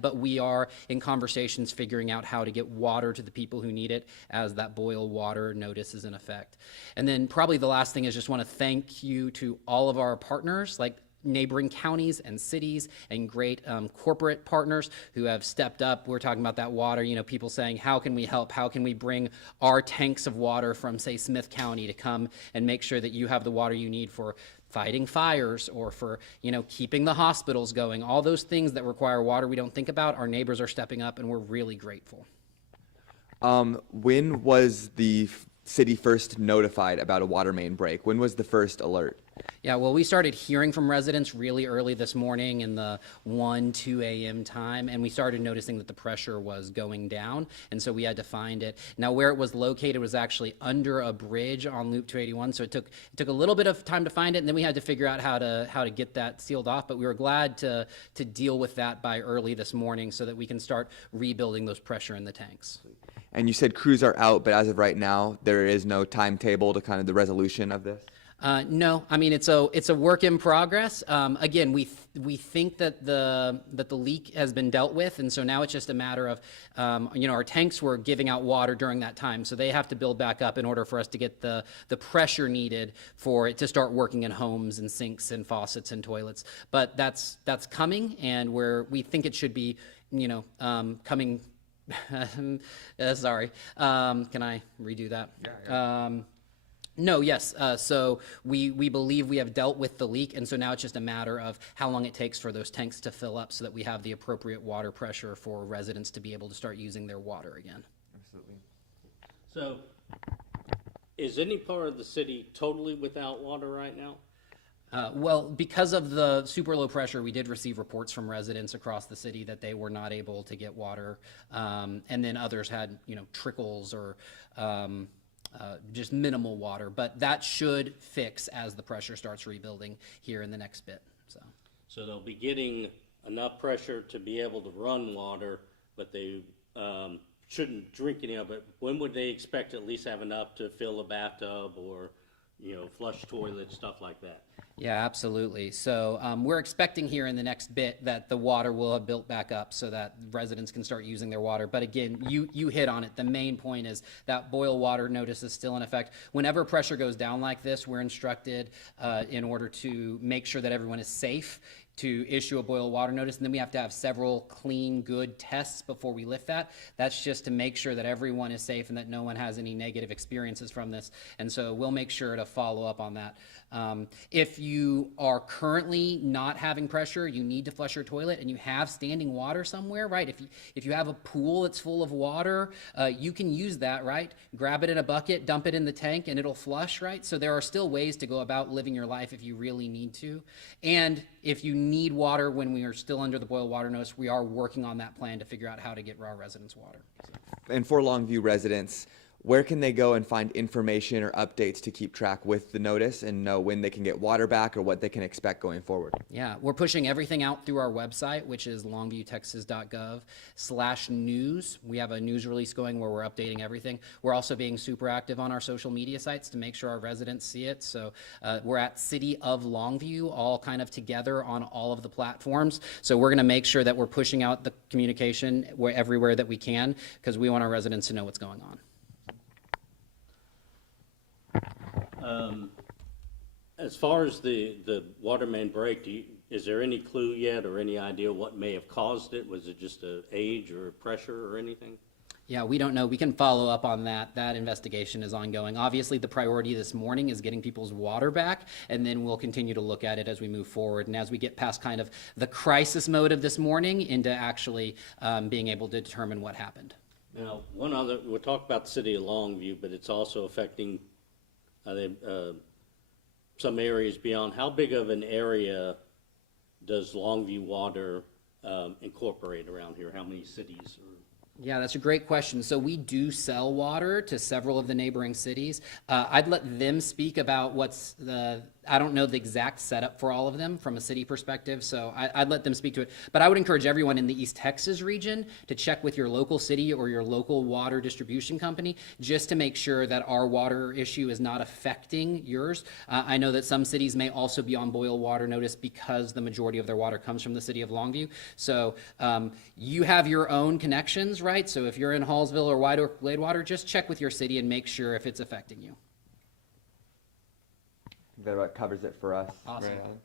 but we are in conversations figuring out how to get water to the people who need it as that boil water notice is in effect. And then probably the last thing is just want to thank you to all of our partners, like neighboring counties and cities and great corporate partners who have stepped up. We're talking about that water, people saying, how can we help? How can we bring our tanks of water from, say, Smith County to come and make sure that you have the water you need for fighting fires or for, keeping the hospitals going. All those things that require water we don't think about, our neighbors are stepping up, and we're really grateful. When was the city first notified about a water main break? When was the first alert? Yeah, well, we started hearing from residents really early this morning in the 2 a.m. time, and we started noticing that the pressure was going down, and so we had to find it. Now, where it was located was actually under a bridge on Loop 281, so it took a little bit of time to find it, and then we had to figure out how to get that sealed off, but we were glad to deal with that by early this morning so that we can start rebuilding those pressure in the tanks. And you said crews are out, but as of right now, there is no timetable to kind of the resolution of this? No, I mean, it's a work in progress. Again, we think that the leak has been dealt with, and so now it's just a matter of, our tanks were giving out water during that time, so they have to build back up in order for us to get the pressure needed for it to start working in homes and sinks and faucets and toilets. But that's coming, and we think it should be, coming. Sorry, can I redo that? Yeah. No, yes. So we believe we have dealt with the leak, and so now it's just a matter of how long it takes for those tanks to fill up so that we have the appropriate water pressure for residents to be able to start using their water again. Absolutely. So, is any part of the city totally without water right now? Well, because of the super low pressure, we did receive reports from residents across the city that they were not able to get water, and then others had, trickles or just minimal water, but that should fix as the pressure starts rebuilding here in the next bit. So they'll be getting enough pressure to be able to run water, but they shouldn't drink any of it. When would they expect to at least have enough to fill a bathtub or, flush toilets, stuff like that? Yeah, absolutely. So we're expecting here in the next bit that the water will have built back up so that residents can start using their water. But again, you hit on it. The main point is that boil water notice is still in effect. Whenever pressure goes down like this, we're instructed in order to make sure that everyone is safe to issue a boil water notice, and then we have to have several clean, good tests before we lift that. That's just to make sure that everyone is safe and that no one has any negative experiences from this, and so we'll make sure to follow up on that. If you are currently not having pressure, you need to flush your toilet, and you have standing water somewhere, right? If you have a pool that's full of water, you can use that, right? Grab it in a bucket, dump it in the tank, and it'll flush, right? So there are still ways to go about living your life if you really need to. And if you need water when we are still under the boil water notice, we are working on that plan to figure out how to get our residents water. And for Longview residents, where can they go and find information or updates to keep track with the notice and know when they can get water back or what they can expect going forward? Yeah, we're pushing everything out through our website, which is longviewtexas.gov/news. We have a news release going where we're updating everything. We're also being super active on our social media sites to make sure our residents see it. So we're at City of Longview, all kind of together on all of the platforms. So we're going to make sure that we're pushing out the communication everywhere that we can because we want our residents to know what's going on. As far as the water main break, is there any clue yet or any idea what may have caused it? Was it just age or pressure or anything? Yeah, we don't know. We can follow up on that. That investigation is ongoing. Obviously, the priority this morning is getting people's water back, and then we'll continue to look at it as we move forward and as we get past kind of the crisis mode of this morning into actually being able to determine what happened. Now, we'll talk about the city of Longview, but it's also affecting some areas beyond. How big of an area does Longview Water incorporate around here? How many cities? Yeah, that's a great question. So we do sell water to several of the neighboring cities. I'd let them speak about what's I don't know the exact setup for all of them from a city perspective, so I'd let them speak to it. But I would encourage everyone in the East Texas region to check with your local city or your local water distribution company just to make sure that our water issue is not affecting yours. I know that some cities may also be on boil water notice because the majority of their water comes from the city of Longview. So you have your own connections, right? So if you're in Hallsville or White Oak Gladewater, just check with your city and make sure if it's affecting you. That about covers it for us. Awesome. Right, Alan?